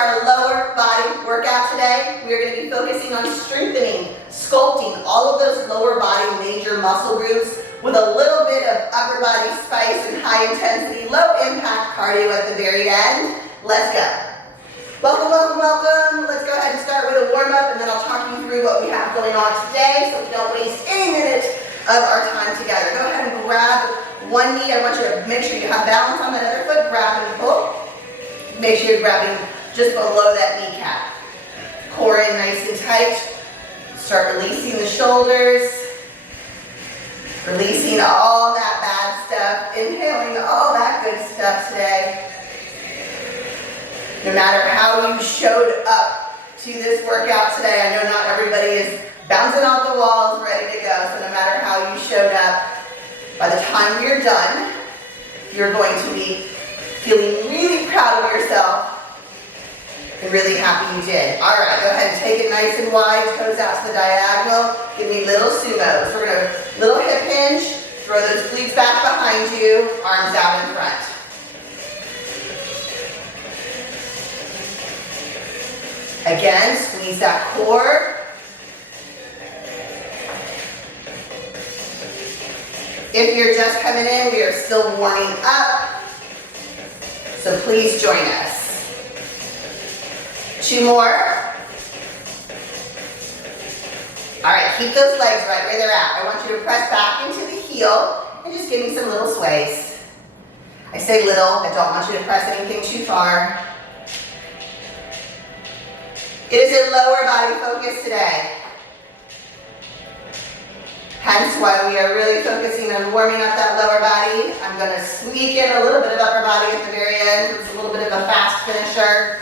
our lower body workout today. We are going to be focusing on strengthening, sculpting all of those lower body major muscle groups with a little bit of upper body spice and high intensity, low impact cardio at the very end. Let's go. Welcome, welcome, welcome. Let's go ahead and start with a warm up, and then I'll talk you through what we have going on today so we don't waste any minute of our time together. Go ahead and grab one knee. I want you to make sure you have balance on that other foot. Grab and pull. Make sure you're grabbing just below that kneecap. Core in nice and tight. Start releasing the shoulders. Releasing all that bad stuff. Inhaling all that good stuff today. No matter how you showed up to this workout today, I know not everybody is bouncing off the walls, ready to go. So no matter how you showed up, by the time you're done, you're going to be feeling really proud of yourself and really happy you did. All right, go ahead and take it nice and wide, toes out to the diagonal. Give me little sumos. We're gonna little hip hinge, throw those glutes back behind you, arms out in front. Again, squeeze that core. If you're just coming in, we are still warming up. So please join us. 2 more. All right, keep those legs right where they're at. I want you to press back into the heel and just give me some little sways. I say little, I don't want you to press anything too far. It is a lower body focus today. Hence why we are really focusing on warming up that lower body. I'm going to sneak in a little bit of upper body at the very end. It's a little bit of a fast finisher.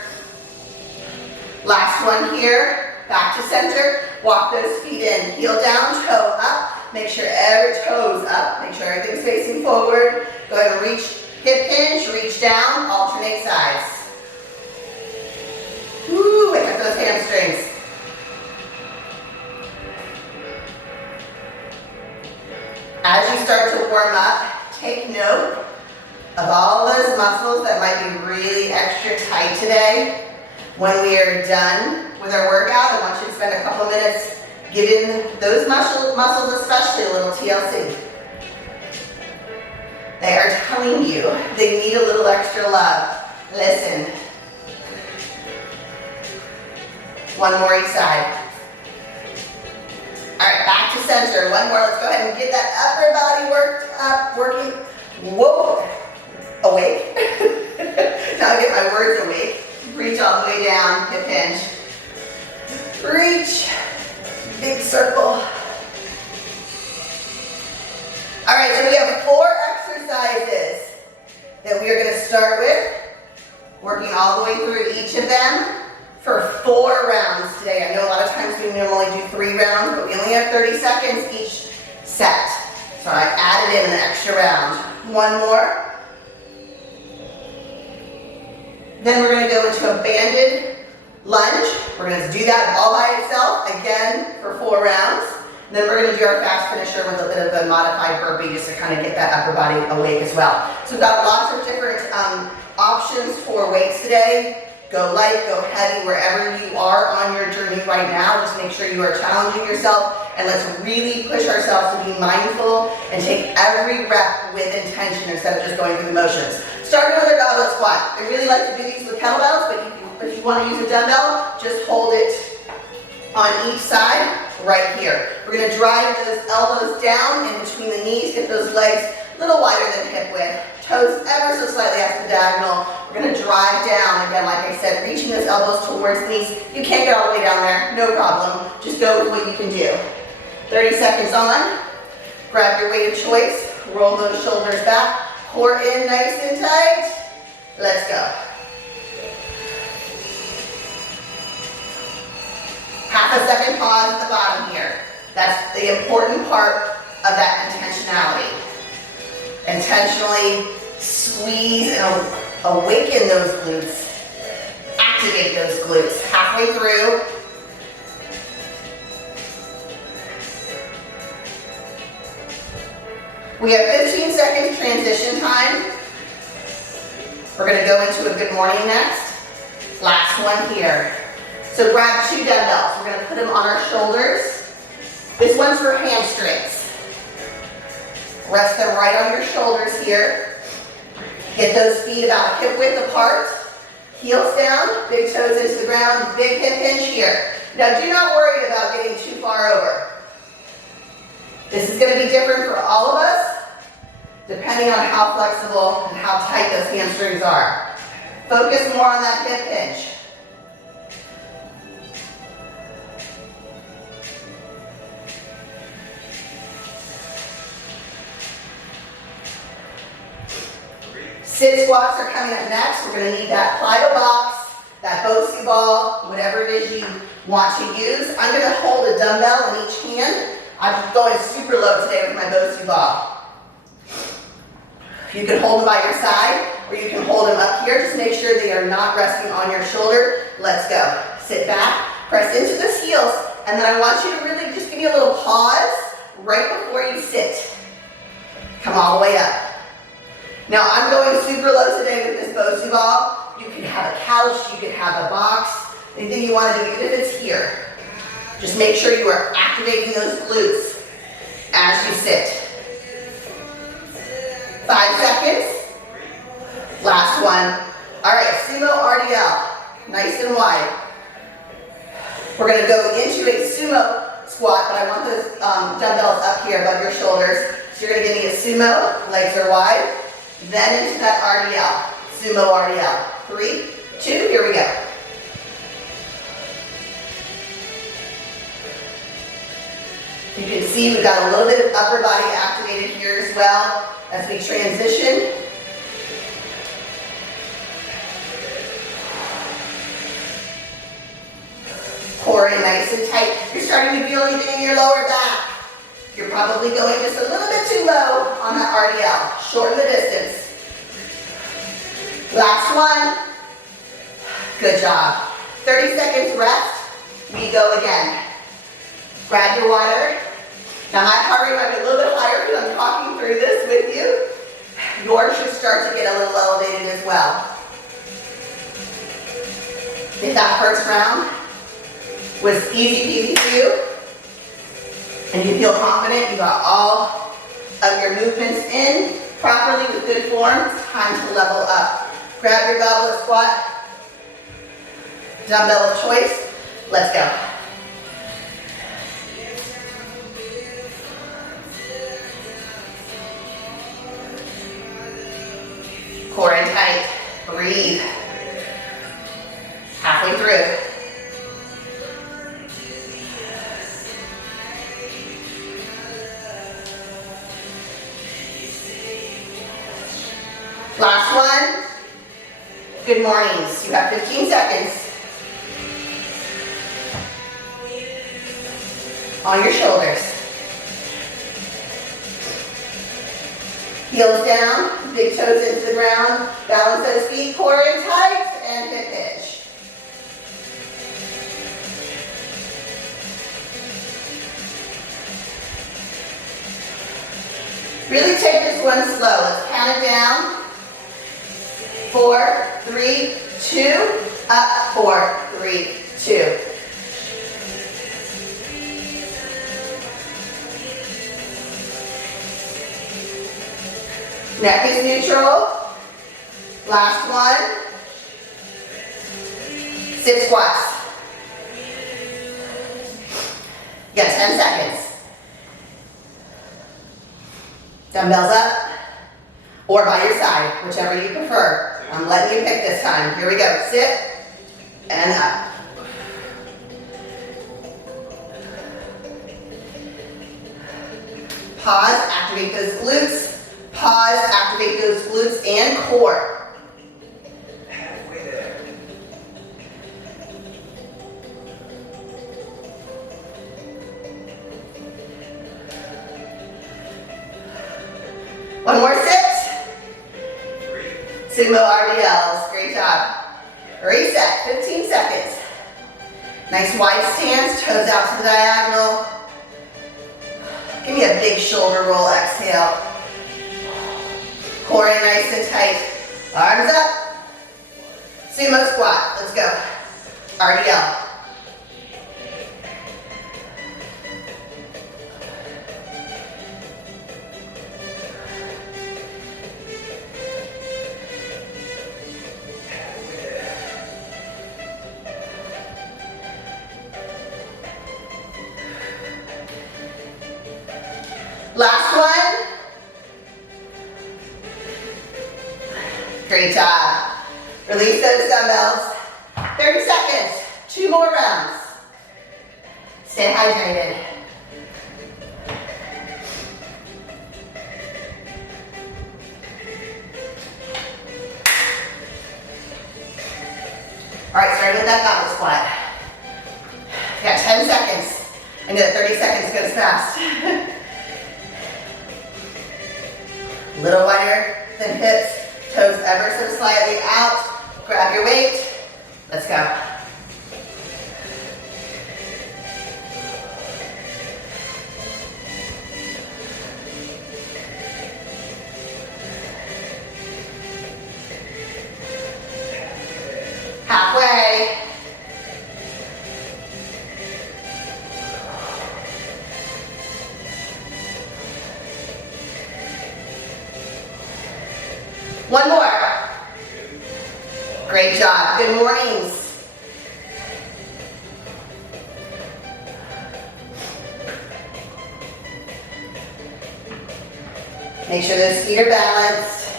Last one here. Back to center. Walk those feet in. Heel down, toe up. Make sure every toes up. Make sure everything's facing forward. Go ahead and reach, hip hinge, reach down, alternate sides. Woo, wake up those hamstrings. As you start to warm up, take note of all those muscles that might be really extra tight today. When we are done with our workout, I want you to spend a couple minutes giving those muscles especially a little TLC. They are telling you they need a little extra love. Listen. One more each side. All right, back to center. One more. Let's go ahead and get that upper body worked up, working. Whoa, awake. Now I get my words awake. Reach all the way down, hip hinge. Reach, big circle. All right, so we have 4 exercises that we are going to start with, working all the way through each of them. For 4 rounds today. I know a lot of times we normally do 3 rounds, but we only have 30 seconds each set. So I added in an extra round. 1 more. Then we're going to go into a banded lunge. We're going to do that all by itself, again, for 4 rounds. And then we're going to do our fast finisher with a bit of a modified burpee just to kind of get that upper body awake as well. So we've got lots of different options for weights today. Go light, go heavy, wherever you are on your journey right now. Just make sure you are challenging yourself, and let's really push ourselves to be mindful and take every rep with intention instead of just going through the motions. Starting with a goblet squat. I really like to do these with kettlebells, but if you want to use a dumbbell, just hold it on each side right here. We're going to drive those elbows down in between the knees, get those legs a little wider than hip width. Toes ever so slightly at the diagonal. We're going to drive down, again, like I said, reaching those elbows towards the knees. You can't get all the way down there, no problem. Just go with what you can do. 30 seconds on. Grab your weight of choice. Roll those shoulders back. Core in nice and tight. Let's go. Half a second pause at the bottom here. That's the important part of that intentionality. Intentionally squeeze and awaken those glutes. Activate those glutes. Halfway through. We have 15 seconds transition time. We're going to go into a good morning next. Last Last one here. So grab 2 dumbbells. We're gonna put them on our shoulders. This one's for hamstrings. Rest them right on your shoulders here. Get those feet about hip width apart. Heels down, big toes into the ground, big hip hinge here. Now do not worry about getting too far over. This is gonna be different for all of us, depending on how flexible and how tight those hamstrings are. Focus more on that hip hinge. Sit squats are coming up next. We're going to need that Plyo box, that Bosu ball, whatever it is you want to use. I'm going to hold a dumbbell in each hand. I'm going super low today with my Bosu ball. You can hold them by your side, or you can hold them up here. Just make sure they are not resting on your shoulder. Let's go. Sit back, press into the heels, and then I want you to really just give me a little pause right before you sit. Come all the way up. Now I'm going super low today with this Bosu ball. You can have a couch, you can have a box, anything you want to do, even if it's here. Just make sure you are activating those glutes as you sit. 5 seconds. Last one. All right, sumo RDL, nice and wide. We're going to go into a sumo squat, but I want those dumbbells up here above your shoulders. So you're going to give me a sumo, legs are wide. Then into that RDL, sumo RDL. 3, 2, here we go. You can see we've got a little bit of upper body activated here as well as we transition. Core in nice and tight. You're starting to feel anything in your lower back. You're probably going just a little bit too low on that RDL. Shorten the distance. Last one. Good job. 30 seconds rest. We go again. Grab your water. Now my heart rate might be a little bit higher because I'm talking through this with you. Yours should start to get a little elevated as well. If that first round was easy peasy for you, and you feel confident, you got all of your movements in properly with good form, it's time to level up. Grab your goblet squat, dumbbell of choice, let's go. Core in tight, breathe. Halfway through. Last one. Good mornings. You have 15 seconds. On your shoulders. Heels down, big toes into the ground. Balance those feet, core in tight, and hip hinge. Really take this one slow. Let's count it down. 4, 3, 2, up, 4, 3, 2. Neck is neutral. Last one. Sit squats. You got 10 seconds. Dumbbells up or by your side, whichever you prefer. I'm letting you pick this time. Here we go. Sit and up. Pause, activate those glutes. Pause, activate those glutes and core. Halfway there. One more sit. Sumo RDLs, great job. Reset, 15 seconds. Nice wide stance, toes out to the diagonal. Give me a big shoulder roll, exhale. Core in nice and tight. Arms up. Sumo squat, let's go. RDL. Last one. Great job. Release those dumbbells. 30 seconds. 2 more rounds. Stay hydrated. All right, starting with that goblet squat. You got 10 seconds. I know that 30 seconds goes fast. Little wider than hips, toes ever so slightly out. Grab your weight. Let's go. Halfway. One more. Great job. Good mornings. Make sure those feet are balanced.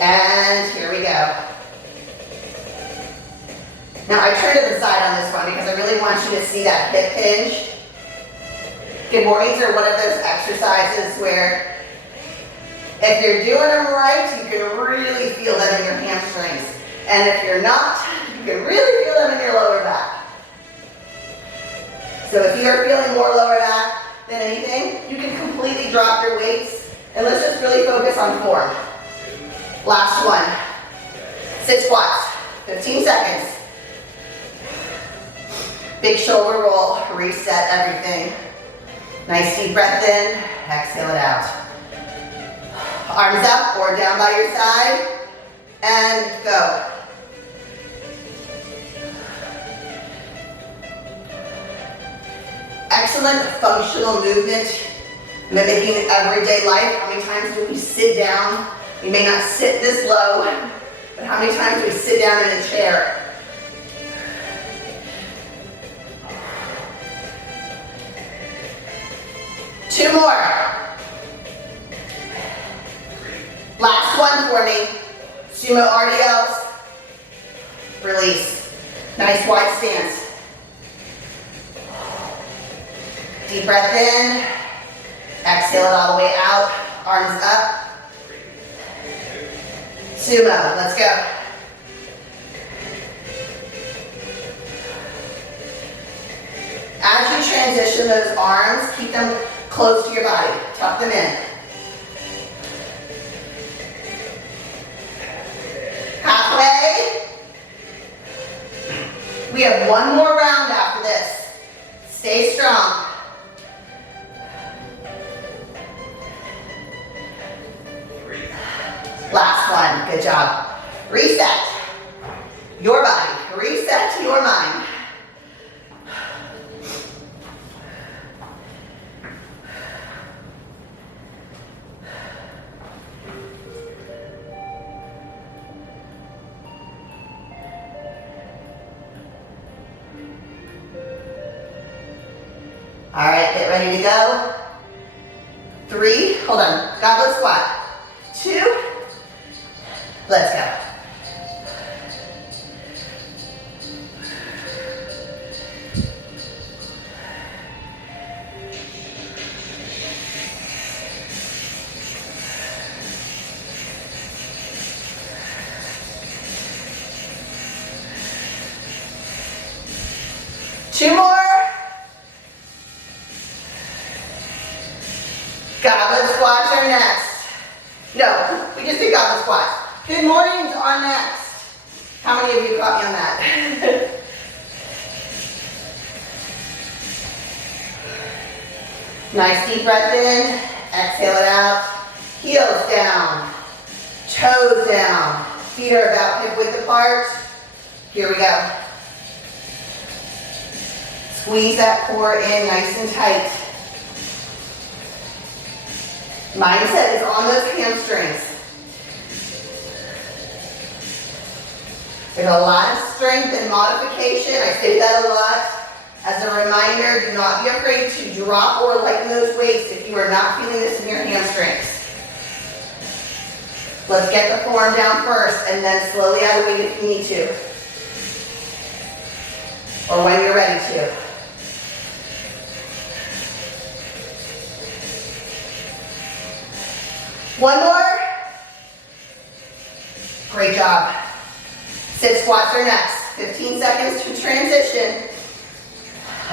And here we go. Now I turn to the side on this one because I really want you to see that hip hinge. Good mornings are one of those exercises where if you're doing them right, you can really feel them in your hamstrings. And if you're not, you can really feel them in your lower back. So if you are feeling more lower back than anything, you can completely drop your weights and let's just really focus on form. Last one. Sit squats. 15 seconds. Big shoulder roll. Reset everything. Nice deep breath in. Exhale it out. Arms up or down by your side. And go. Excellent functional movement. Mimicking everyday life. How many times do we sit down? We may not sit this low, but how many times do we sit down in a chair? Two more. Last one for me. Sumo RDLs. Release. Nice wide stance. Deep breath in. Exhale it all the way out. Arms up. Sumo, let's go. As you transition those arms, keep them close to your body. Tuck them in. Halfway. We have one more round after this. Stay strong. Last one, good job. Reset your body, reset your mind. All right, get ready to go. 3, hold on, goblet squat. 2, let's go. Two more. Goblet squats are next. No, we just did goblet squats. Good mornings are next. How many of you caught me on that? Nice deep breath in, exhale it out. Heels down, toes down. Feet are about hip width apart. Here we go. Squeeze that core in nice and tight. Mindset is on those hamstrings. There's a lot of strength and modification. I say that a lot. As a reminder, do not be afraid to drop or lighten those weights if you are not feeling this in your hamstrings. Let's get the forearm down first and then slowly add a weight if you need to. Or when you're ready to. One more. Great job. Sit squats are next. 15 seconds to transition.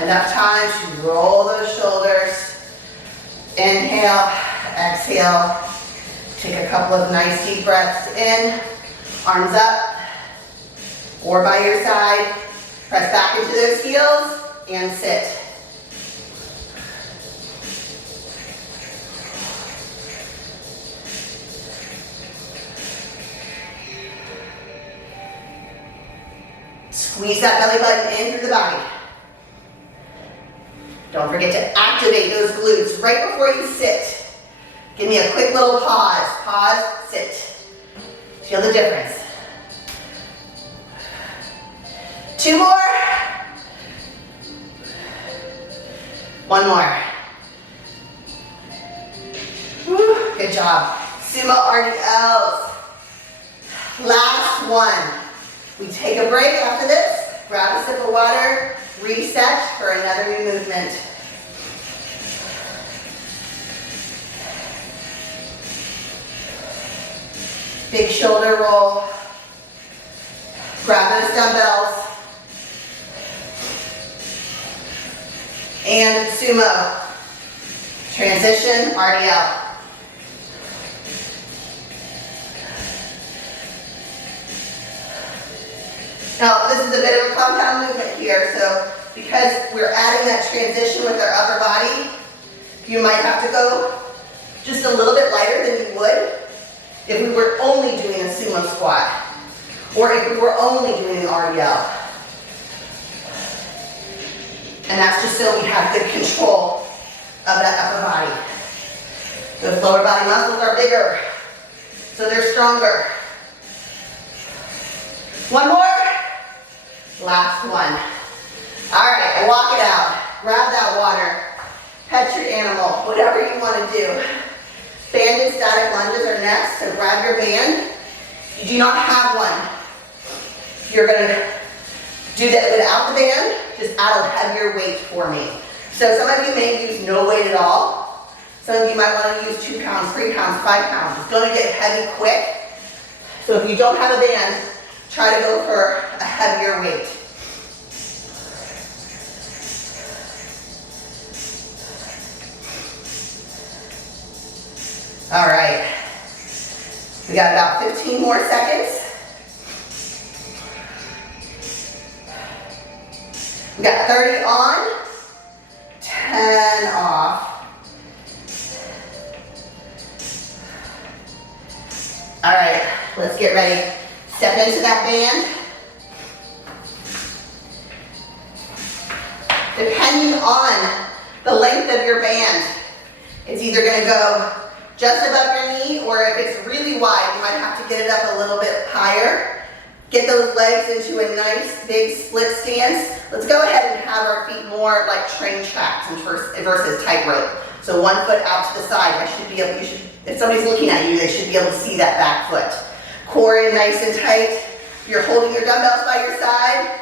Enough time to roll those shoulders. Inhale, exhale. Take a couple of nice deep breaths in. Arms up or by your side. Press back into those heels and sit. Squeeze that belly button in through the body. Don't forget to activate those glutes right before you sit. Give me a quick little pause. Pause, sit. Feel the difference. 2 more. 1 more. Whew, good job. Sumo RDLs. Last one. We take a break after this, grab a sip of water, reset for another new movement. Big shoulder roll. Grab those dumbbells. And sumo. Transition, RDL. Now, this is a bit of a compound movement here, so because we're adding that transition with our upper body, you might have to go just a little bit lighter than you would if we were only doing a sumo squat, or if we were only doing an RDL. And that's just so we have good control of that upper body. Those lower body muscles are bigger, so they're stronger. 1 more. Last one. All right, walk it out. Grab that water. Pet your animal, whatever you want to do. Banded static lunges are next, so grab your band. You do not have one. You're going to do that without the band, just add a heavier weight for me. So some of you may use no weight at all. Some of you might want to use 2 pounds, 3 pounds, 5 pounds. It's going to get heavy quick. So if you don't have a band, try to go for a heavier weight. All right. We got about 15 more seconds. We got 30 on, 10 off. All right, let's get ready. Step into that band. Depending on the length of your band, it's either going to go just above your knee, or if it's really wide, you might have to get it up a little bit higher. Get those legs into a nice big split stance. Let's go ahead and have our feet more like train tracks versus tightrope. So 1 foot out to the side. If somebody's looking at you, they should be able to see that back foot. Core in nice and tight. You're holding your dumbbells by your side.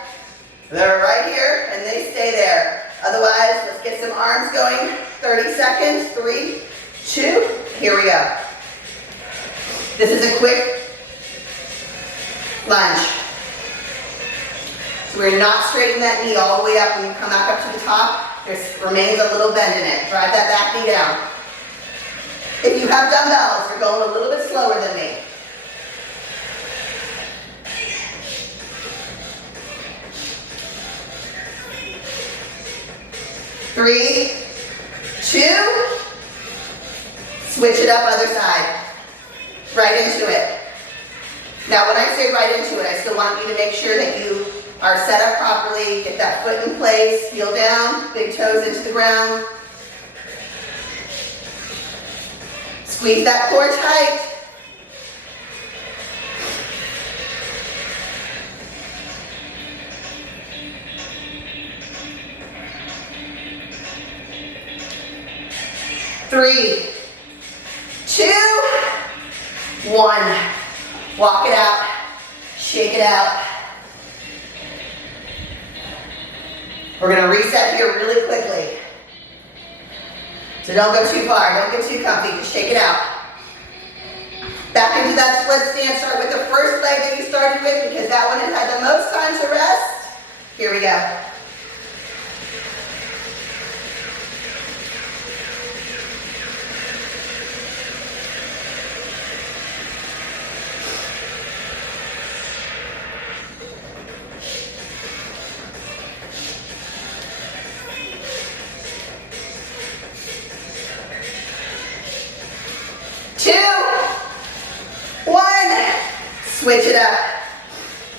They're right here and they stay there. Otherwise, let's get some arms going. 30 seconds, 3, 2, here we go. This is a quick lunge. So we're not straightening that knee all the way up when you come back up to the top. There remains a little bend in it. Drive that back knee down. If you have dumbbells, you're going a little bit slower than me. Three, 2, switch it up other side. Right into it. Now when I say right into it, I still want you to make sure that you are set up properly. Get that foot in place, heel down, big toes into the ground. Squeeze that core tight. Three, 2, 1. Walk it out, shake it out. We're gonna reset here really quickly. So don't go too far, don't get too comfy, just shake it out. Back into that split stance, start with the first leg that you started with because that one has had the most time to rest. Here we go. Switch it up.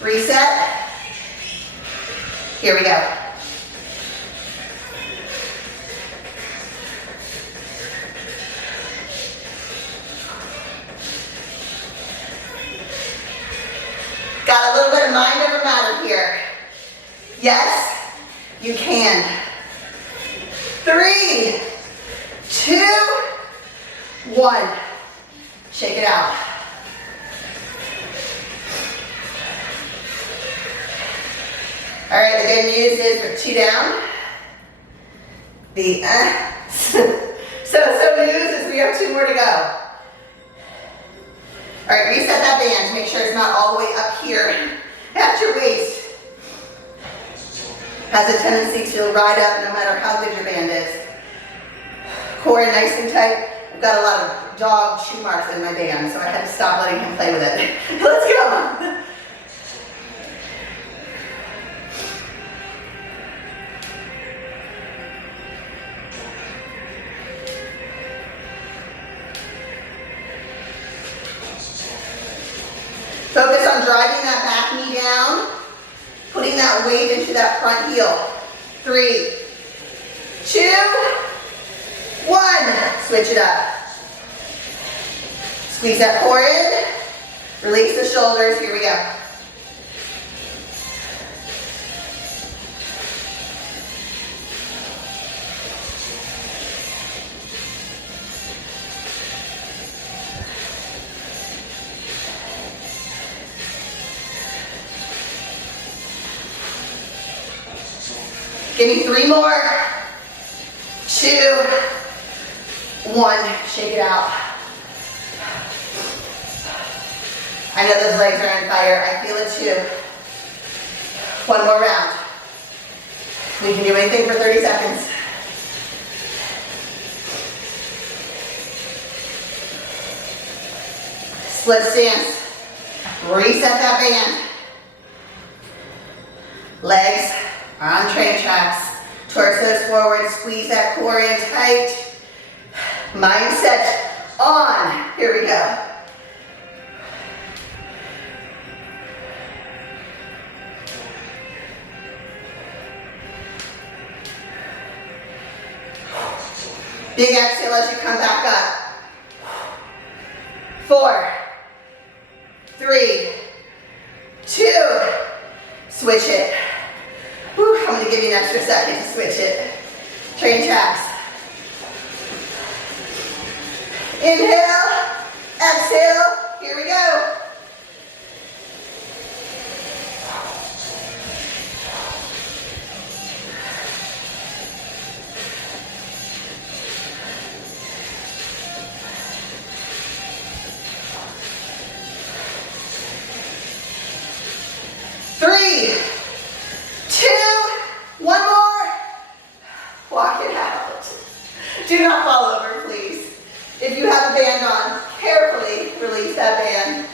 Reset. Here we go. Got a little bit of mind over matter here. Yes, you can. 3, 2, 1. Shake it out. All right, the good news is we're 2 down. The so news is we have 2 more to go. All right, reset that band. Make sure it's not all the way up here at your waist. Has a tendency to ride up no matter how good your band is. Core nice and tight. I've got a lot of dog chew marks in my band, so I had to stop letting him play with it. Let's go. Focus on driving that back knee down, putting that weight into that front heel. 3, 2, 1. Switch it up. Squeeze that core in. Release the shoulders. Here we go. Give me 3 more. 2, 1. Shake it out. I know those legs are on fire. I feel it too. 1 more round. We can do anything for 30 seconds. Split stance. Reset that band. Legs on train tracks. Torsos forward, squeeze that core in tight. Mindset on. Here we go. Big exhale as you come back up. 4, 3, 2, switch it. Whew, I'm going to give you an extra second to switch it. Train tracks. Inhale, exhale, here we go. Three, 2, 1 more. Walk it out. Do not fall over, please. If you have a band on, carefully release that band.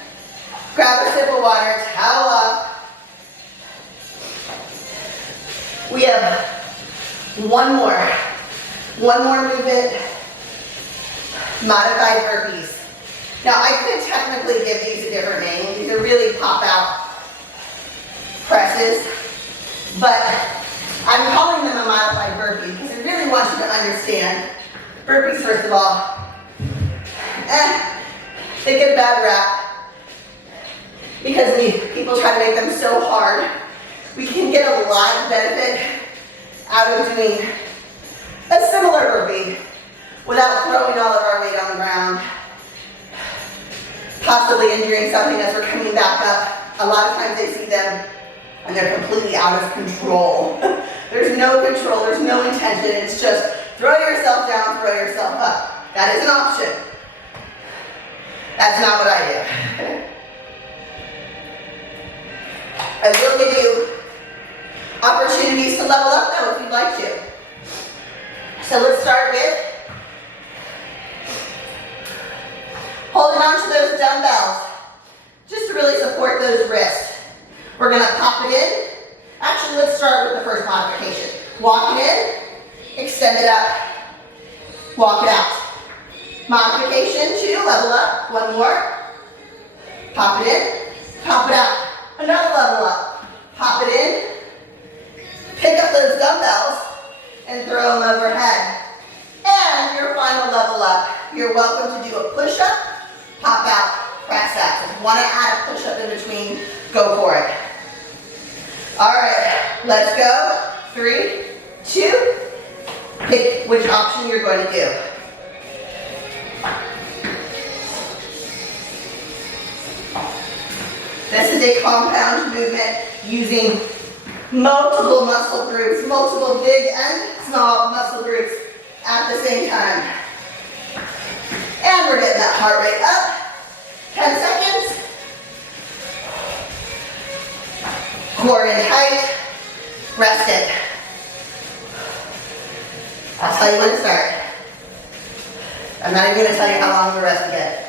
Grab a sip of water, towel up. We have 1 more movement. Modified burpees. Now I could technically give these a different name. These are really pop out presses. But I'm calling them a modified burpee because I really want you to understand burpees, first of all, they get a bad rap because people try to make them so hard. We can get a lot of benefit out of doing a similar burpee without throwing all of our weight on the ground, possibly injuring something as we're coming back up. A lot of times I see them and they're completely out of control. There's no control, there's no intention, it's just throw yourself down, throw yourself up. That is an option. That's not what I do. I will give you opportunities to level up though if you'd like to. So let's start with holding on to those dumbbells just to really support those wrists. We're going to pop it in. Actually, let's start with the first modification. Walk it in, extend it up, walk it out. Modification 2, level up, one more. Pop it in, pop it out. Another level up, pop it in, pick up those dumbbells and throw them overhead. And your final level up, you're welcome to do a push-up, pop out, press that. If you want to add a push-up in between, go for it. All right, let's go. 3, 2, pick which option you're going to do. This is a compound movement using multiple muscle groups, multiple big and small muscle groups at the same time. And we're getting that heart rate up. 10 seconds. Core in tight. Rest it. I'll tell you when to start. I'm not even going to tell you how long the rest get.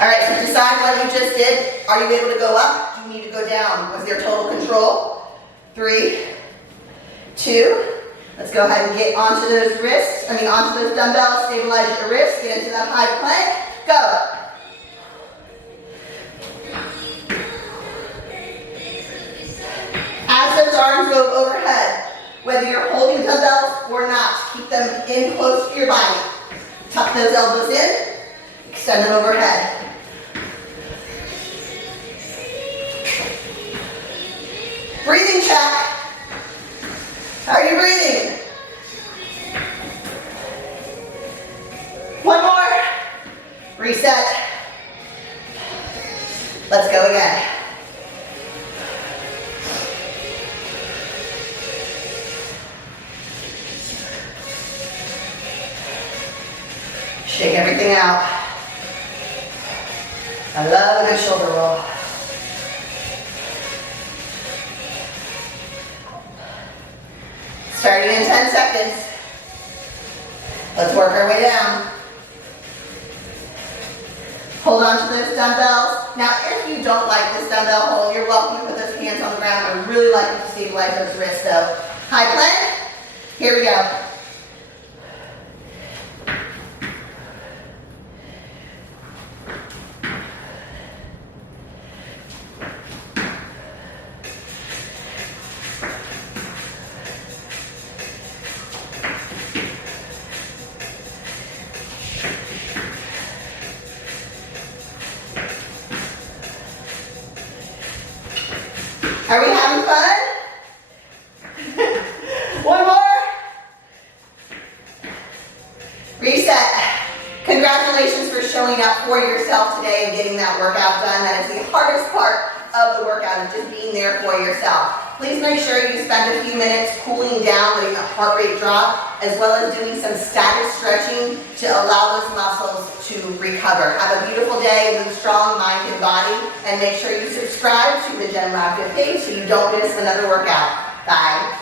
All right, so decide what you just did. Are you able to go up? Do you need to go down? Was there total control? 3, 2, let's go ahead and get onto those wrists, onto those dumbbells, stabilize your wrists, get into that high plank, go. As those arms go overhead, whether you're holding dumbbells or not, keep them in close to your body. Tuck those elbows in, extend them overhead. Breathing check. How are you breathing? One more. Reset. Let's go again. Shake everything out. I love a good shoulder roll. Starting in 10 seconds. Let's work our way down. Hold on to those dumbbells. Now, if you don't like this dumbbell hold, you're welcome to put those hands on the ground. I really like it to stabilize those wrists though. High plank. Here we go. Are we having fun? One more. Reset. Congratulations for showing up for yourself today and getting that workout done. That is the hardest part of the workout, is just being there for yourself. Please make sure you spend a few minutes cooling down, letting the heart rate drop, as well as doing some static stretching to allow those muscles to recover. Have a beautiful day, move strong, mind and body, and make sure you subscribe to the Jen Raptive page so you don't miss another workout. Bye.